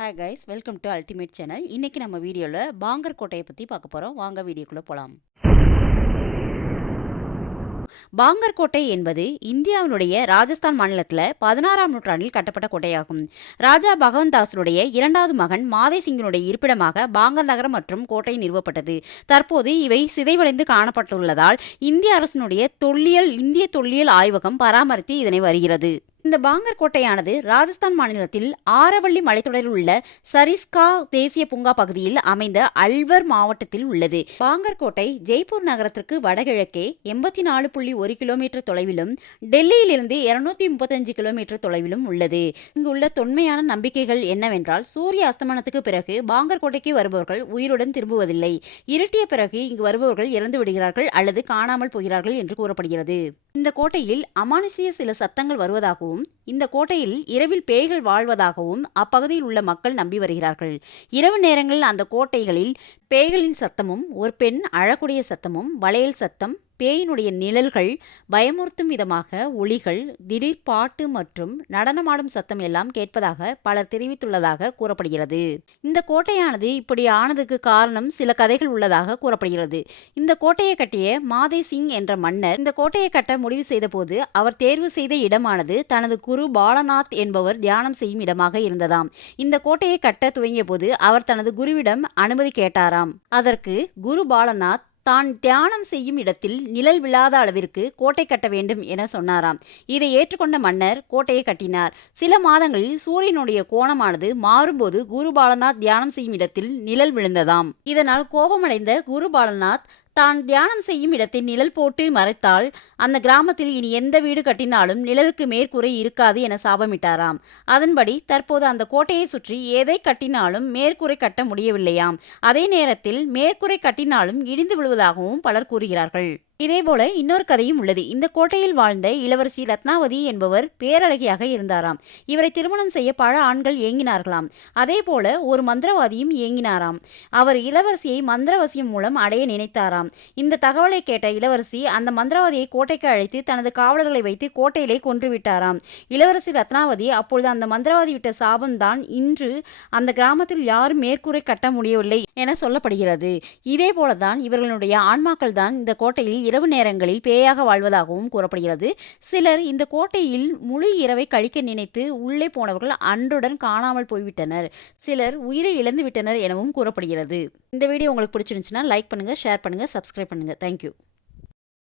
Hi guys, welcome to ultimate channel. இன்றைக்கி நம்ம வீடியோவில் பாங்கர் கோட்டையை பற்றி பார்க்க போகிறோம். வாங்க வீடியோக்குள்ளே போகலாம். பாங்கர் கோட்டை என்பது இந்தியாவினுடைய ராஜஸ்தான் மாநிலத்தில் 16ஆம் நூற்றாண்டில் கட்டப்பட்ட கோட்டையாகும். ராஜா பகவந்தாசருடைய இரண்டாவது மகன் மாதே சிங்கினுடைய இருப்பிடமாக பாங்கர் நகரம் மற்றும் கோட்டை நிறுவப்பட்டது. தற்போது இவை சிதைவடைந்து காணப்பட்டுள்ளதால் இந்திய அரசினுடைய இந்திய தொல்லியல் ஆய்வகம் பராமரித்து இதனை வருகிறது. இந்த பாங்கர் கோட்டையானது ராஜஸ்தான் மாநிலத்தில் ஆரவள்ளி மலைத்தொடரில் உள்ள சரிஸ்கா தேசிய பூங்கா பகுதியில் அமைந்த அல்வர் மாவட்டத்தில் உள்ளது. பாங்கர் கோட்டை ஜெய்ப்பூர் நகரத்திற்கு வடகிழக்கே 84.1 கிலோமீட்டர் தொலைவிலும் டெல்லியிலிருந்து 235 கிலோமீட்டர் தொலைவிலும் உள்ளது. இங்குள்ள தொன்மையான நம்பிக்கைகள் என்னவென்றால், சூரிய அஸ்தமனத்துக்கு பிறகு பாங்கர் கோட்டைக்கு வருபவர்கள் உயிருடன் திரும்புவதில்லை. இருட்டிய பிறகு இங்கு வருபவர்கள் இறந்து விடுகிறார்கள் அல்லது காணாமல் போகிறார்கள் என்று கூறப்படுகிறது. இந்த கோட்டையில் அமானுஷ்ய சில சத்தங்கள் வருவதாகவும், இந்த கோட்டையில் இரவில் பேய்கள் வாழ்வதாகவும் அப்பகுதியில் உள்ள மக்கள் நம்பி வருகிறார்கள். இரவு நேரங்களில் அந்த கோட்டைகளில் பேய்களின் சத்தமும் ஒரு பெண் அழக்கூடிய சத்தமும் வளையல் சத்தம், பேயினுடைய நிழல்கள், பயமுறுத்தும் விதமாக ஒளிகள், திடீர் பாட்டு மற்றும் நடனமாடும் சத்தம் எல்லாம் கேட்பதாக பலர் தெரிவித்துள்ளதாக கூறப்படுகிறது. இந்த கோட்டையானது இப்படி ஆனதுக்கு காரணம் சில கதைகள் உள்ளதாக கூறப்படுகிறது. இந்த கோட்டையை கட்டிய மாதே சிங் என்ற மன்னர் இந்த கோட்டையை கட்ட முடிவு செய்த போது அவர் தேர்வு செய்த இடமானது தனது குரு பாலநாத் என்பவர் தியானம் செய்யும் இடமாக இருந்ததாம். இந்த கோட்டையை கட்ட துவங்கிய போது அவர் தனது குருவிடம் அனுமதி கேட்டாராம். அதற்கு குரு பாலநாத் தான் தியானம் செய்யும் இடத்தில் நிழல் விழாத அளவிற்கு கோட்டை கட்ட வேண்டும் என சொன்னாராம். இதை ஏற்றுக்கொண்ட மன்னர் கோட்டையை கட்டினார். சில மாதங்களில் சூரியனுடைய கோணமானது மாறும்போது குரு பாலநாத் தியானம் செய்யும் இடத்தில் நிழல் விழுந்ததாம். இதனால் கோபமடைந்த குரு பாலநாத் தான் தியானம் செய்யும் இடத்தை நிழல் போட்டு மறைத்தால் அந்த கிராமத்தில் இனி எந்த வீடு கட்டினாலும் நிழலுக்கு மேற்கூரை இருக்காது என சாபமிட்டாராம். அதன்படி தற்போது அந்த கோட்டையை சுற்றி எதை கட்டினாலும் மேற்கூரை கட்ட முடியவில்லையாம். அதே நேரத்தில் மேற்கூரை கட்டினாலும் இடிந்து விழுவதாகவும் பலர் கூறுகிறார்கள். இதேபோல இன்னொரு கதையும் உள்ளது. இந்த கோட்டையில் வாழ்ந்த இளவரசி ரத்னாவதி என்பவர் பேரழகியாக இருந்தாராம். இவரை திருமணம் செய்ய பல ஆண்கள் ஏங்கினார்களாம். அதே போல ஒரு மந்திரவாதியும் ஏங்கினாராம். அவர் இளவரசியை மந்திரவசியம் மூலம் அடைய நினைத்தாராம். இந்த தகவலை கேட்ட இளவரசி அந்த மந்திரவாதியை கோட்டைக்கு அழைத்து தனது காவலர்களை வைத்து கோட்டையிலே கொன்றுவிட்டாராம். இளவரசி ரத்னாவதி அப்பொழுது அந்த மந்திரவாதி விட்ட சாபம்தான் இன்று அந்த கிராமத்தில் யாரும் மேற்கூரை கட்ட முடியவில்லை என சொல்லப்படுகிறது. இதே போலதான் இவர்களுடைய ஆன்மாக்கள் தான் இந்த கோட்டையில் இரவு நேரங்களில் பேயாக வாழ்வதாகவும் கூறப்படுகிறது. சிலர் இந்த கோட்டையில் முழு இரவை கழிக்க நினைத்து உள்ளே போனவர்கள் அன்றுடன் காணாமல் போய்விட்டனர். சிலர் உயிரை இழந்து விட்டனர் எனவும் கூறப்படுகிறது. இந்த வீடியோ உங்களுக்கு பிடிச்சிருந்துச்சுன்னா லைக் பண்ணுங்க, ஷேர் பண்ணுங்க, சப்ஸ்கிரைப் பண்ணுங்க. தேங்க்யூ.